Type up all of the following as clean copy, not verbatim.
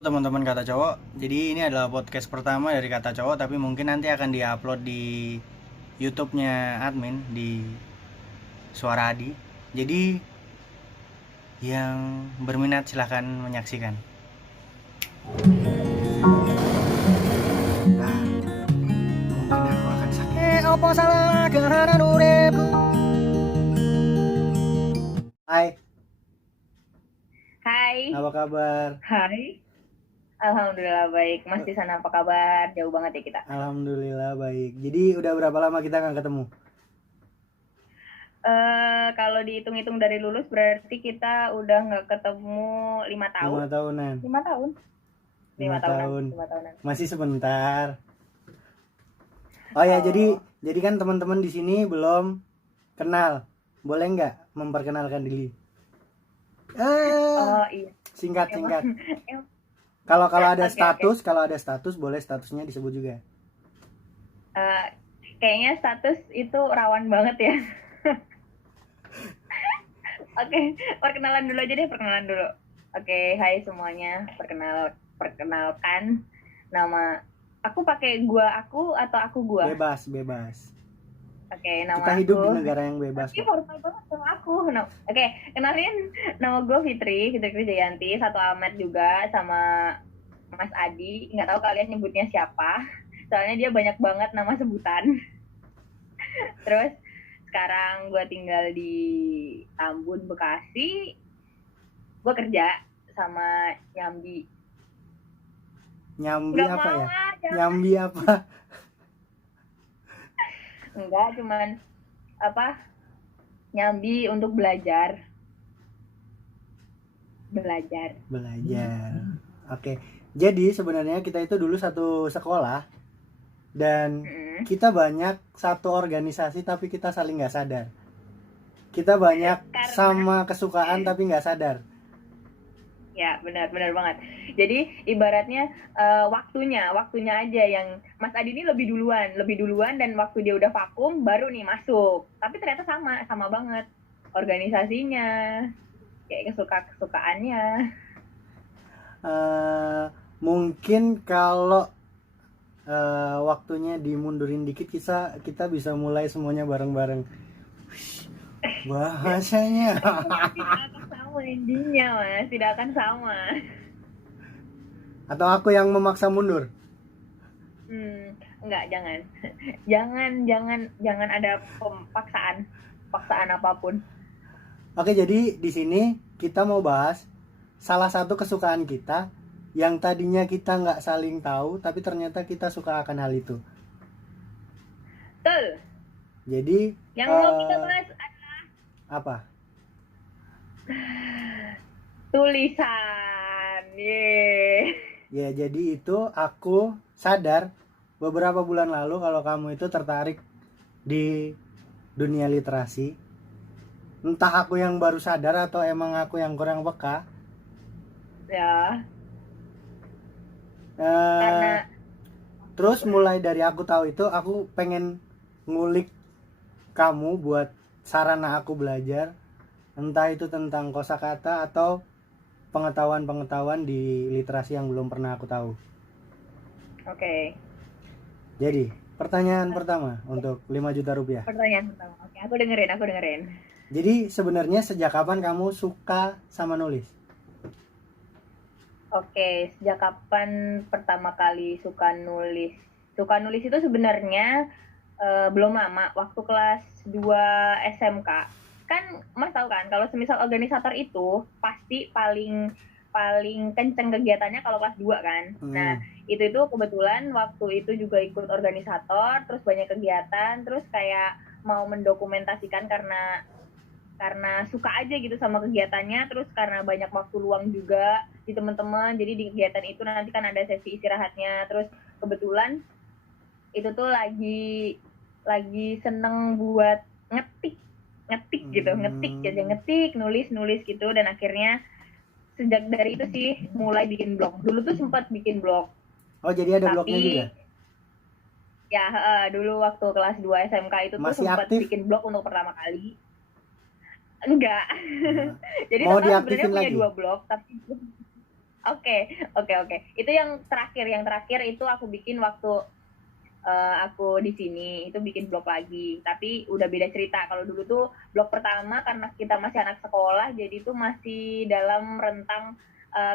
Teman-teman Kata Cowok, jadi ini adalah podcast pertama dari Kata Cowok, tapi mungkin nanti akan diupload di YouTube-nya admin di Suara Adi. Jadi yang berminat silahkan menyaksikan. Nah, mungkin aku akan sakit. Apa salah kahanan uripku? Hai, Hai, apa kabar? Hai. Alhamdulillah baik. Mas di sana apa kabar? Jauh banget ya kita. Alhamdulillah baik. Jadi udah berapa lama kita nggak ketemu? Kalau dihitung-hitung dari lulus berarti kita udah nggak ketemu 5 tahun. 5 tahunan. 5 tahun. Lima 5 tahunan. tahun. 5 tahunan. Masih sebentar. Oh ya, jadi kan teman-teman di sini belum kenal. Boleh nggak memperkenalkan diri? Oh iya. Singkat. Emang, Kalau ada Oke, status, oke. kalau ada status boleh statusnya disebut juga. Eh, Kayaknya status itu rawan banget ya. Oke, perkenalan dulu aja deh, perkenalan dulu. Oke, hai semuanya. Perkenalkan nama aku pakai aku atau aku gua. Bebas. Oke, nama Kita hidup aku. di negara yang bebas Tapi kok. formal banget sama aku. Oke, kenalin nama gue Fitri Jayanti, satu Ahmad juga sama Mas Adi. Nggak tahu kalian nyebutnya siapa. Soalnya dia banyak banget nama sebutan. Terus sekarang gue tinggal di Tambun, Bekasi. Gue kerja sama Nyambi. Nyambi Nggak apa mau ya? aja. Nyambi apa? Enggak, cuman apa? Nyambi untuk belajar. Belajar. Oke. Jadi sebenarnya kita itu dulu satu sekolah dan kita banyak satu organisasi tapi kita saling nggak sadar. Kita banyak Karena sama kesukaan tapi nggak sadar. ya benar banget. Jadi ibaratnya waktunya aja yang Mas Adi ini lebih duluan dan waktu dia udah vakum baru nih masuk. Tapi ternyata sama banget organisasinya, kayak kesukaannya. Mungkin kalau waktunya dimundurin dikit kita bisa mulai semuanya bareng-bareng. Bahasanya. Tidak akan sama endingnya, Mas. Tidak akan sama. Atau aku yang memaksa mundur? Enggak, jangan. Jangan ada paksaan apapun. Oke, jadi di sini kita mau bahas salah satu kesukaan kita yang tadinya kita nggak saling tahu tapi ternyata kita suka akan hal itu. Betul. Jadi Yang mau kita bahas apa? tulisan. Yeay. Ya, jadi itu aku sadar beberapa bulan lalu kalau kamu itu tertarik di dunia literasi. Entah aku yang baru sadar atau emang aku yang kurang peka. Ya, Eh, karena Terus mulai dari aku tahu itu, aku pengen ngulik kamu buat sarana aku belajar. Entah itu tentang kosakata atau pengetahuan-pengetahuan di literasi yang belum pernah aku tahu. oke. Jadi, pertanyaan pertama untuk 5 juta rupiah. Pertanyaan pertama. Oke, aku dengerin. Jadi, sebenarnya sejak kapan kamu suka sama nulis? Oke, sejak kapan pertama kali suka nulis? Suka nulis itu sebenarnya belum lama, waktu kelas 2 SMK. Kan Mas tahu kan, kalau semisal organisator itu pasti paling kenceng kegiatannya kalau kelas 2 kan. Nah, itu kebetulan waktu itu juga ikut organisator, terus banyak kegiatan, terus kayak mau mendokumentasikan karena suka aja gitu sama kegiatannya, terus karena banyak waktu luang juga di teman-teman, jadi di kegiatan itu nanti kan ada sesi istirahatnya, terus kebetulan itu tuh lagi seneng buat ngetik gitu, ngetik nulis gitu, dan akhirnya sejak dari itu sih mulai bikin blog. Dulu tuh sempat bikin blog. Oh, jadi ada blognya juga? Ya, dulu waktu kelas 2 SMK itu tuh sempat bikin blog untuk pertama kali. Enggak. Jadi Mau total sebenarnya diaktifin punya lagi? 2 blog, tapi Oke. Itu yang terakhir itu aku bikin waktu aku di sini itu bikin blog lagi, tapi udah beda cerita. Kalau dulu tuh blog pertama karena kita masih anak sekolah, jadi itu masih dalam rentang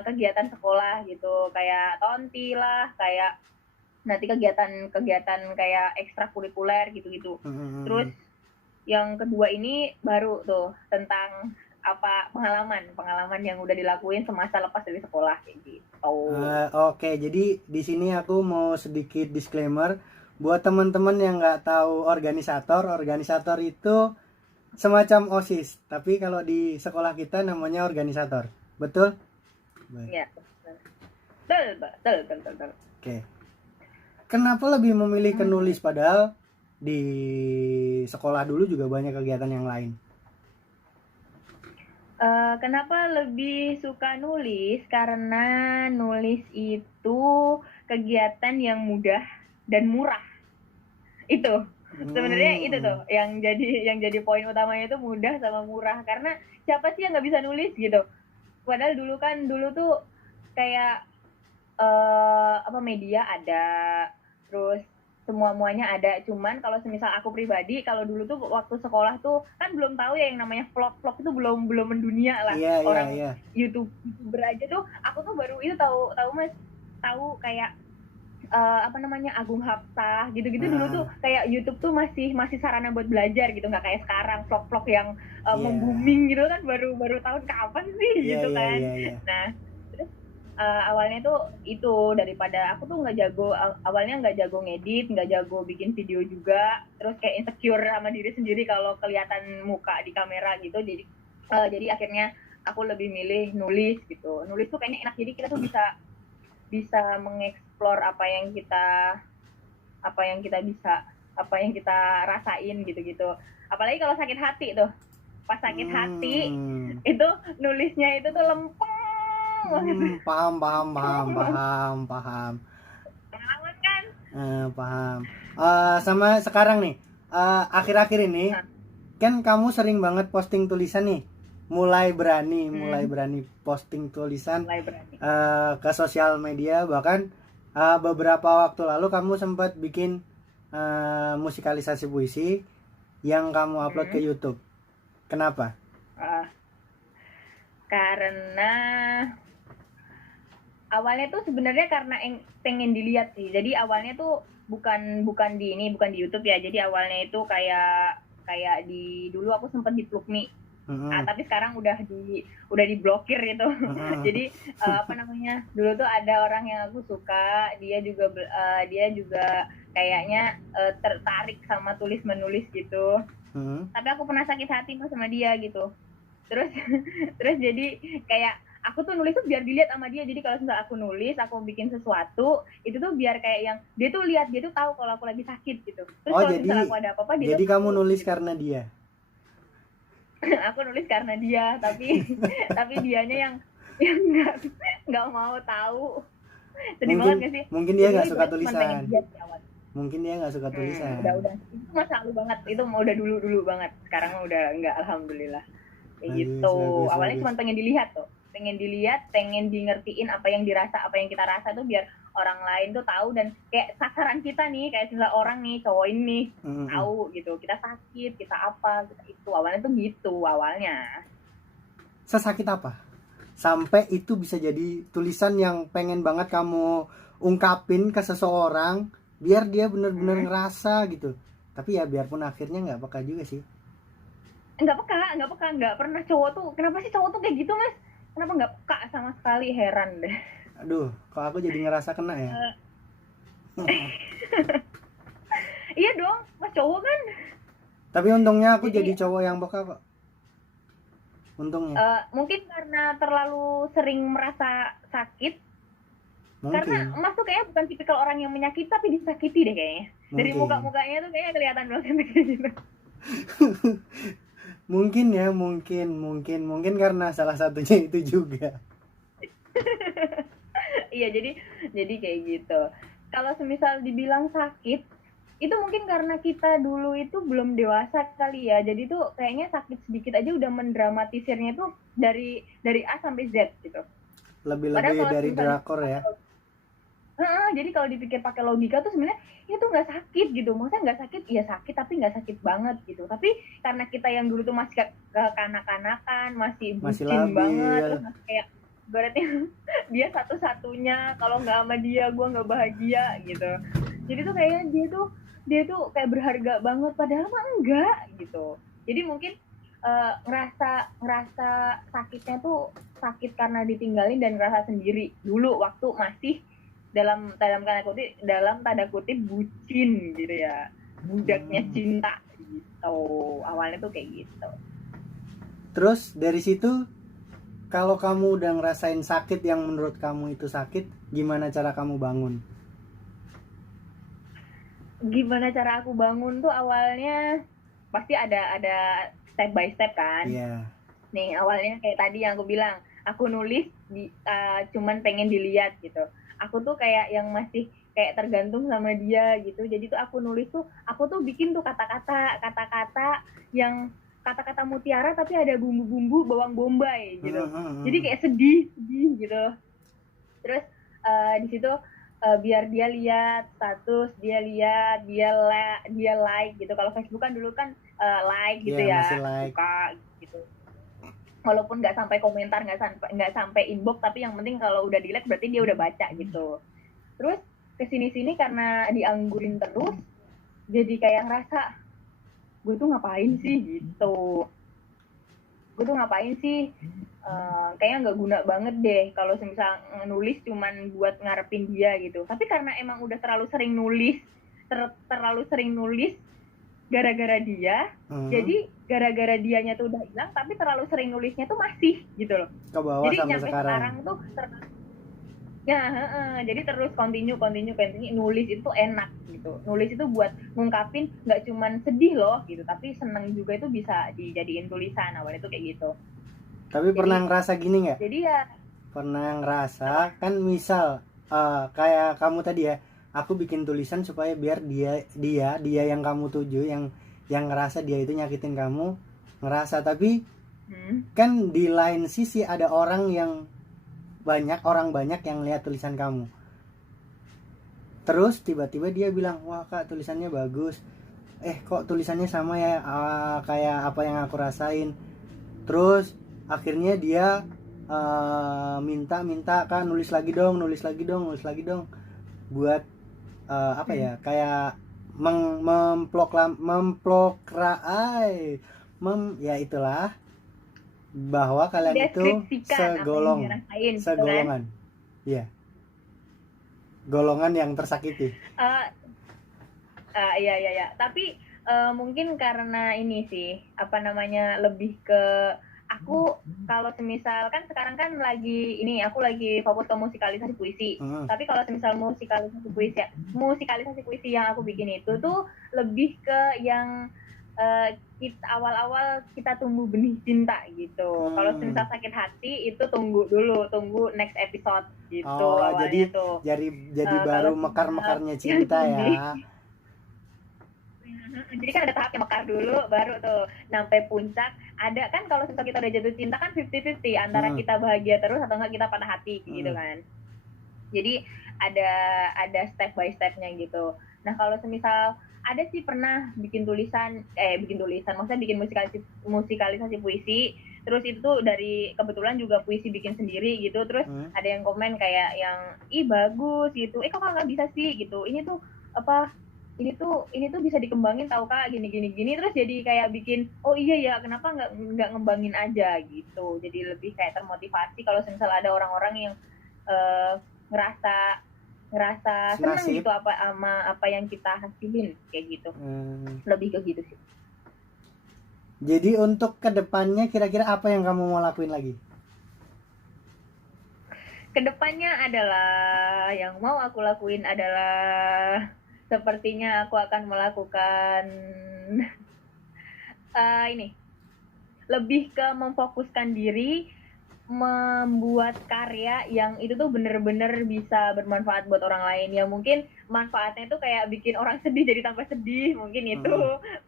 kegiatan sekolah gitu, kayak tonti lah, kayak nanti kegiatan-kegiatan kayak ekstrakurikuler gitu-gitu. Terus Hmm. yang kedua ini baru tuh tentang apa pengalaman yang udah dilakuin semasa lepas dari sekolah kayak gitu. Oke, jadi di sini aku mau sedikit disclaimer buat teman-teman yang nggak tahu organisator. Organisator itu semacam OSIS, tapi kalau di sekolah kita namanya organisator. Betul? Baik. Ya, betul. Oke. Kenapa lebih memilih ke nulis padahal di sekolah dulu juga banyak kegiatan yang lain? Kenapa lebih suka nulis? Karena nulis itu kegiatan yang mudah dan murah. Itu sebenarnya itu tuh yang jadi poin utamanya itu mudah sama murah. Karena siapa sih yang nggak bisa nulis gitu? Padahal dulu tuh kayak apa media ada, terus muanya ada. Cuman kalau semisal aku pribadi, kalau dulu tuh waktu sekolah tuh kan belum tahu ya yang namanya vlog itu belum belum mendunia lah. Orang Iya. YouTuber aja tuh aku tuh baru itu tahu tahu Mas, tahu kayak apa namanya Agung Hapsah gitu-gitu. Dulu tuh kayak YouTube tuh masih sarana buat belajar gitu, nggak kayak sekarang vlog yang membooming gitu kan, baru tahun kapan sih gitu kan. Iya. Nah, terus awalnya tuh itu daripada aku tuh awalnya nggak jago ngedit, nggak jago bikin video juga, terus kayak insecure sama diri sendiri kalau kelihatan muka di kamera gitu. Jadi akhirnya aku lebih milih nulis gitu. Nulis tuh kayaknya enak, jadi kita tuh bisa mengeksplor apa yang kita rasain gitu. Apalagi kalau sakit hati tuh, pas sakit hati itu nulisnya itu tuh lempeng banget. Paham. Pengalaman kan? Paham. Sama sekarang nih, akhir-akhir ini kan kamu sering banget posting tulisan nih. Mulai berani posting tulisan ke sosial media. Bahkan beberapa waktu lalu kamu sempat bikin musikalisasi puisi yang kamu upload ke YouTube. Kenapa? Karena awalnya tuh sebenarnya karena pengen dilihat sih. Jadi awalnya tuh bukan di YouTube ya. Jadi awalnya itu kayak dulu aku sempat di Plukmi. Tapi sekarang udah diblokir itu. Jadi apa namanya, dulu tuh ada orang yang aku suka, dia juga kayaknya tertarik sama tulis menulis gitu. Tapi aku pernah sakit hati sama dia gitu. Terus jadi kayak aku tuh nulis tuh biar dilihat sama dia. Jadi kalau misalnya aku nulis, aku bikin sesuatu, itu tuh biar kayak yang dia tuh lihat, dia tuh tahu kalau aku lagi sakit gitu. Terus kalau misalnya aku ada apa-apa, dia jadi tuh kamu nulis gitu karena dia. Aku nulis karena dia, tapi dianya yang nggak mau tahu. Sedih banget gak sih? Mungkin dia nggak suka tulisan. Mungkin dia nggak suka tulisan. Udah itu masa lalu banget, itu mau udah dulu banget. Sekarang udah nggak, alhamdulillah. Kayak gitu. Awalnya cuma pengen dilihat, pengen di ngertiin apa yang dirasa, apa yang kita rasa tuh, biar orang lain tuh tahu. Dan kayak sasaran kita nih, kayak misalnya orang nih, cowok ini tahu gitu, kita sakit, kita apa, kita itu. Awalnya tuh gitu awalnya. Sesakit apa sampai itu bisa jadi tulisan yang pengen banget kamu ungkapin ke seseorang biar dia bener-bener ngerasa gitu? Tapi ya biarpun akhirnya nggak peka juga sih. Nggak pernah. Cowok tuh, kenapa sih cowok tuh kayak gitu, Mas? Kenapa nggak peka sama sekali? Heran deh. Aduh, kok aku jadi ngerasa kena ya. Iya dong, Mas cowok kan. Tapi untungnya aku jadi cowok yang peka kok. Untungnya. Mungkin karena terlalu sering merasa sakit. Mungkin. Karena Mas tuh kayaknya bukan tipikal orang yang menyakiti, tapi disakiti deh kayaknya. Mungkin. Dari mukanya tuh kayaknya kelihatan banget kayak gitu. mungkin karena salah satunya itu juga. Iya, jadi kayak gitu. Kalau semisal dibilang sakit, itu mungkin karena kita dulu itu belum dewasa kali ya. Jadi tuh kayaknya sakit sedikit aja udah mendramatisirnya tuh dari A sampai Z gitu. Lebih Padahal kalau dari misalnya drakor ya. jadi kalau dipikir pakai logika tuh sebenarnya itu nggak sakit gitu. Maksudnya nggak sakit, iya sakit tapi nggak sakit banget gitu. Tapi karena kita yang dulu tuh masih kekanak-kanakan, masih Masih bucin banget, labil. terus masih kayak berarti dia satu-satunya, kalau nggak sama dia gue nggak bahagia gitu. Jadi tuh kayaknya dia tuh kayak berharga banget, padahal mah enggak gitu. Jadi mungkin ngerasa ngerasa sakitnya tuh sakit karena ditinggalin dan ngerasa sendiri dulu waktu masih dalam tanda kutip bucin gitu ya, budaknya cinta gitu. Awalnya tuh kayak gitu. Terus dari situ, kalau kamu udah ngerasain sakit yang menurut kamu itu sakit, gimana cara kamu bangun? Gimana cara aku bangun tuh awalnya pasti ada step by step kan. Iya. Nih awalnya kayak tadi yang aku bilang, aku nulis cuman pengen dilihat gitu. Aku tuh kayak yang masih kayak tergantung sama dia gitu. Jadi tuh aku nulis tuh, aku tuh bikin tuh kata-kata yang kata-kata mutiara tapi ada bumbu-bumbu bawang bombay gitu. Jadi kayak sedih gitu. Terus di situ biar dia lihat status, dia like gitu. Kalau Facebook kan dulu kan like gitu Iya, ya, masih like. suka gitu. Walaupun nggak sampai komentar, nggak sampai inbox, tapi yang penting kalau udah di like berarti dia udah baca gitu. Terus kesini-sini karena dianggurin terus, jadi kayak ngerasa gue tuh ngapain sih gitu. Kayaknya nggak guna banget deh kalau misal nulis cuman buat ngarepin dia gitu. Tapi karena emang udah terlalu sering nulis, gara-gara dia, jadi gara-gara dianya tuh udah hilang, tapi terlalu sering nulisnya tuh masih gitu loh. Ke bawah Jadi sampai nyampe sekarang tuh jadi terus continue nulis itu enak gitu. Nulis itu buat ngungkapin nggak cuman sedih loh gitu, tapi seneng juga itu bisa dijadiin tulisan. Awalnya tuh kayak gitu. Tapi pernah ngerasa gini nggak? Jadi ya Pernah ngerasa kan, misal kayak kamu tadi ya, aku bikin tulisan supaya biar dia yang kamu tuju, yang ngerasa dia itu nyakitin kamu, ngerasa. Tapi kan di lain sisi ada orang banyak yang lihat tulisan kamu. Terus tiba-tiba dia bilang, wah kak tulisannya bagus, kok tulisannya sama ya kayak apa yang aku rasain. Terus akhirnya dia minta kak nulis lagi dong buat apa ya, kayak ya itulah, bahwa kalian itu segolongan. Iya. Golongan yang tersakiti. Iya. Tapi mungkin karena ini sih, apa namanya, lebih ke aku kalau semisal kan sekarang kan aku lagi fokus ke musikalisasi puisi. Tapi kalau semisal musikalisasi puisi yang aku bikin itu tuh lebih ke yang awal-awal kita tumbuh benih cinta gitu. Kalau semisal sakit hati itu tunggu next episode gitu. Jadi baru mekar-mekarnya cinta ya. Jadi kan ada tahapnya mekar dulu, baru tuh sampai puncak. Ada kan kalau semisal kita udah jatuh cinta kan 50-50 antara kita bahagia terus atau enggak kita patah hati gitu kan. Jadi ada step by stepnya gitu. Nah kalau semisal ada sih pernah bikin tulisan, maksudnya bikin musikalisasi puisi. Terus itu dari kebetulan juga puisi bikin sendiri gitu. Terus ada yang komen kayak yang ih bagus gitu. Kok nggak bisa sih gitu. Ini tuh bisa dikembangin tau kak, gini. Terus jadi kayak bikin, oh iya ya, kenapa nggak ngembangin aja gitu. Jadi lebih kayak termotivasi kalau misal ada orang-orang yang ngerasa senang gitu apa yang kita hasilin kayak gitu. Lebih ke gitu sih. Jadi untuk kedepannya kira-kira apa yang kamu mau lakuin lagi? Kedepannya adalah yang mau aku lakuin adalah sepertinya aku akan melakukan ini lebih ke memfokuskan diri, membuat karya yang itu tuh bener-bener bisa bermanfaat buat orang lain. Ya mungkin manfaatnya itu kayak bikin orang sedih jadi tambah sedih, mungkin itu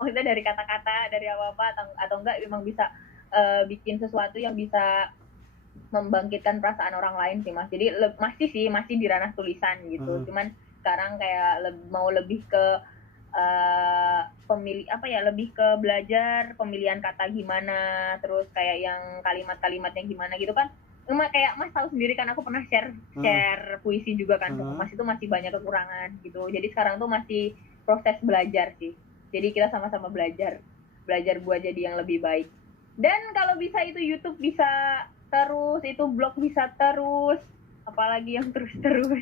maksudnya dari kata-kata, dari apa-apa, atau enggak memang bisa bikin sesuatu yang bisa membangkitkan perasaan orang lain sih Mas. Jadi masih di ranah tulisan gitu. Cuman sekarang kayak mau lebih ke lebih ke belajar pemilihan kata gimana, terus kayak yang kalimat-kalimatnya gimana gitu kan. Cuma kayak Mas tahu sendiri kan aku pernah share puisi juga kan sama Mas, itu masih banyak kekurangan gitu. Jadi sekarang tuh masih proses belajar sih. Jadi kita sama-sama belajar buat jadi yang lebih baik. Dan kalau bisa itu YouTube bisa terus, itu blog bisa terus, apalagi yang terus-terus.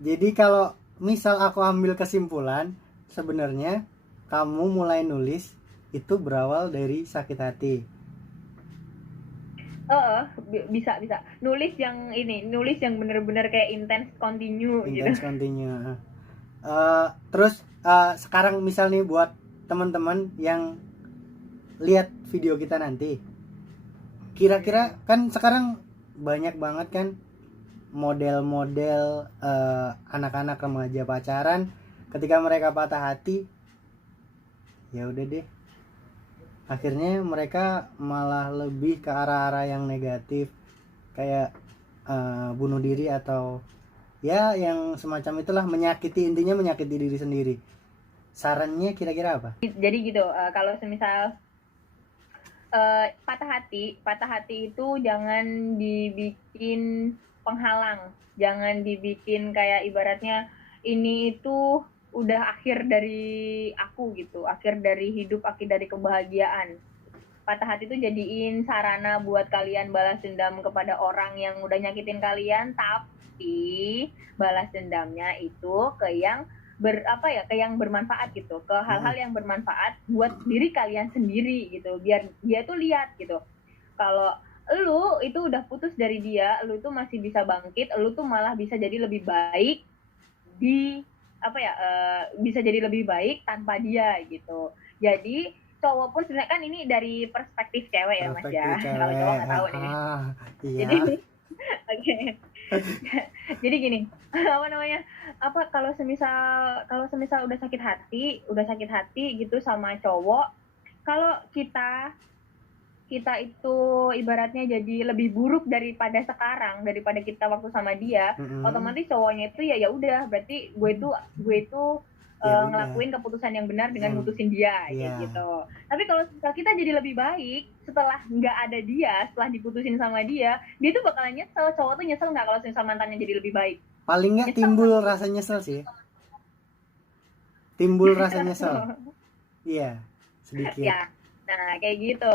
Jadi kalau misal aku ambil kesimpulan, sebenarnya kamu mulai nulis itu berawal dari sakit hati. Bisa nulis yang bener-bener kayak intens continue gitu. Terus sekarang misal nih buat teman-teman yang lihat video kita nanti, kira-kira kan sekarang banyak banget kan model-model anak-anak remaja pacaran, ketika mereka patah hati, ya udah deh, akhirnya mereka malah lebih ke arah-arah yang negatif, kayak bunuh diri atau ya yang semacam itulah, intinya menyakiti diri sendiri. Sarannya kira-kira apa? Jadi gitu, kalau semisal patah hati itu jangan dibikin penghalang, jangan dibikin kayak ibaratnya ini itu udah akhir dari aku gitu, akhir dari hidup, akhir dari kebahagiaan. Patah hati itu jadiin sarana buat kalian balas dendam kepada orang yang udah nyakitin kalian, tapi balas dendamnya itu ke yang bermanfaat gitu, ke hal-hal yang bermanfaat buat diri kalian sendiri gitu, biar dia tuh lihat gitu kalau lu itu udah putus dari dia, lu tuh masih bisa bangkit, lu tuh malah bisa jadi lebih baik bisa jadi lebih baik tanpa dia gitu. Jadi cowok pun sebenarnya kan ini dari perspektif cewek ya Mas ya, kalau cowok nggak tahu nih. Iya. Jadi oke. Jadi gini, kalau semisal udah sakit hati gitu sama cowok, kalau kita itu ibaratnya jadi lebih buruk daripada kita waktu sama dia, otomatis cowoknya itu ya udah, berarti gue itu ngelakuin keputusan yang benar dengan mutusin dia kayak gitu. Tapi kalau kita jadi lebih baik setelah nggak ada dia, setelah diputusin sama dia tuh bakalan nyesel. Cowok tuh nyesel nggak kalau sama mantannya jadi lebih baik? Paling nggak timbul rasa nyesel sih. Timbul rasa nyesel. Iya, sedikit. Ya. Nah, kayak gitu.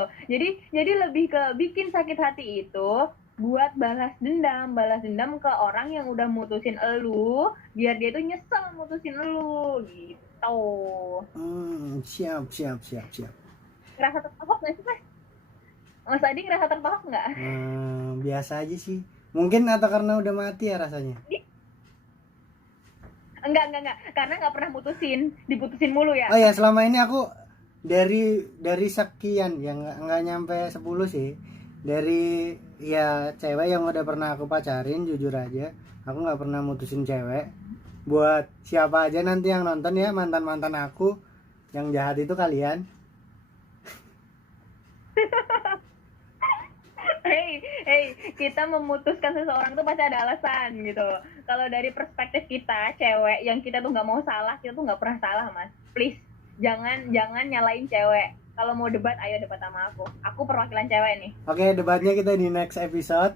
Jadi lebih ke bikin sakit hati itu buat balas dendam ke orang yang udah mutusin elu, biar dia tuh nyesel mutusin elu gitu. Siap. Ngerasa terpahok nggak sih Mas Adi, ngerasa terpahok nggak? Biasa aja sih. Mungkin atau karena udah mati ya rasanya. Enggak, karena nggak pernah diputusin mulu ya. Oh ya, selama ini aku dari sekian yang nggak nyampe 10 sih, dari ya cewek yang udah pernah aku pacarin, jujur aja aku nggak pernah mutusin cewek. Buat siapa aja nanti yang nonton ya, mantan aku yang jahat itu kalian. Hey, kita memutuskan seseorang tuh pasti ada alasan gitu. Kalau dari perspektif kita cewek yang kita tuh nggak mau salah, kita tuh nggak pernah salah Mas, please. Jangan nyalain cewek. Kalau mau debat, ayo debat sama aku. Aku perwakilan cewek nih. Oke, debatnya kita di next episode.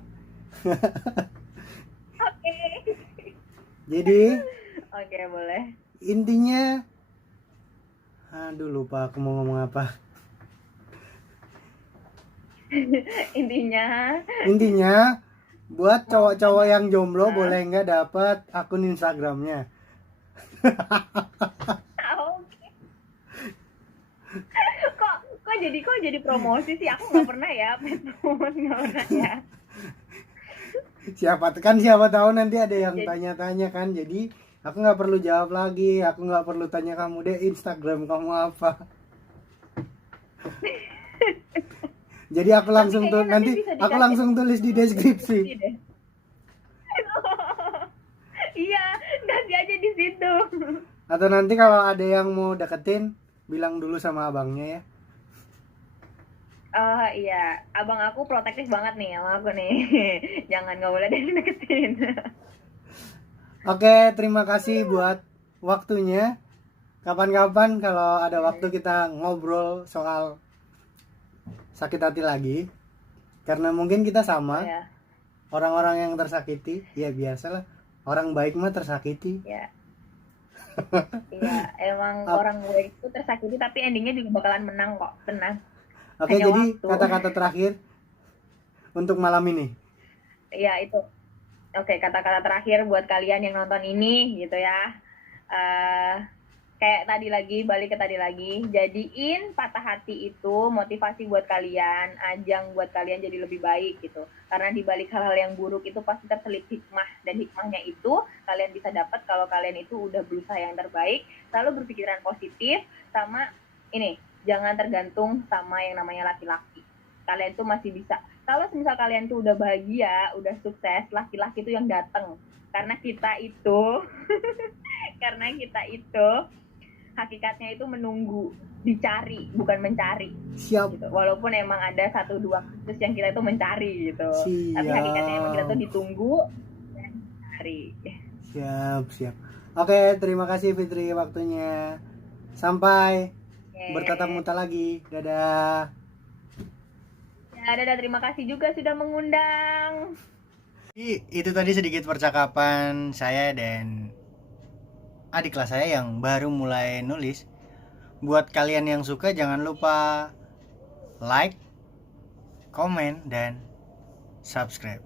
Oke. Jadi, oke, boleh. Intinya, aduh lupa aku mau ngomong apa. Intinya, buat cowok-cowok yang jomblo boleh nggak dapat akun Instagramnya. Kok jadi promosi sih? Aku nggak pernah ya, nggak pernah ya. Siapa tahu nanti ada yang tanya-tanya kan, jadi aku nggak perlu jawab lagi, aku nggak perlu tanya kamu deh Instagram kamu apa. Jadi aku langsung tulis di deskripsi. Iya, nanti aja di situ. Atau nanti kalau ada yang mau deketin, bilang dulu sama abangnya ya. Iya, abang aku protektif banget nih sama aku nih. Jangan, nggak boleh deketin. Oke, terima kasih buat waktunya. Kapan-kapan kalau ada waktu kita ngobrol soal sakit hati lagi. Karena mungkin kita sama, Ya, orang-orang yang tersakiti, ya biasalah. Orang baik mah tersakiti. ya. Iya, emang Ap- orang gue itu tersakiti tapi endingnya juga bakalan menang kok, tenang. Oke, Hanya jadi waktu. kata-kata terakhir untuk malam ini. Iya itu. Oke, kata-kata terakhir buat kalian yang nonton ini gitu ya. Eh Kayak tadi lagi, balik ke tadi lagi, jadiin patah hati itu motivasi buat kalian, ajang buat kalian jadi lebih baik gitu. Karena di balik hal-hal yang buruk itu pasti terselip hikmah, dan hikmahnya itu kalian bisa dapat kalau kalian itu udah berusaha yang terbaik, selalu berpikiran positif, sama ini, jangan tergantung sama yang namanya laki-laki. Kalian tuh masih bisa, kalau misal kalian tuh udah bahagia, udah sukses, laki-laki tuh yang dateng. Karena kita itu karena kita itu hakikatnya itu menunggu, dicari bukan mencari Siap, gitu. Walaupun emang ada satu dua kasus yang kita itu mencari gitu, tapi hakikatnya emang kita siap, tuh ditunggu dan dicari. siap, siap. Oke, terima kasih Fitri waktunya. Sampai bertatap Oke. muka lagi. Dadah. Ya, dadah, terima kasih juga sudah mengundang. Itu tadi sedikit percakapan saya dan adik kelas saya yang baru mulai nulis. Buat kalian yang suka jangan lupa like, komen, dan subscribe.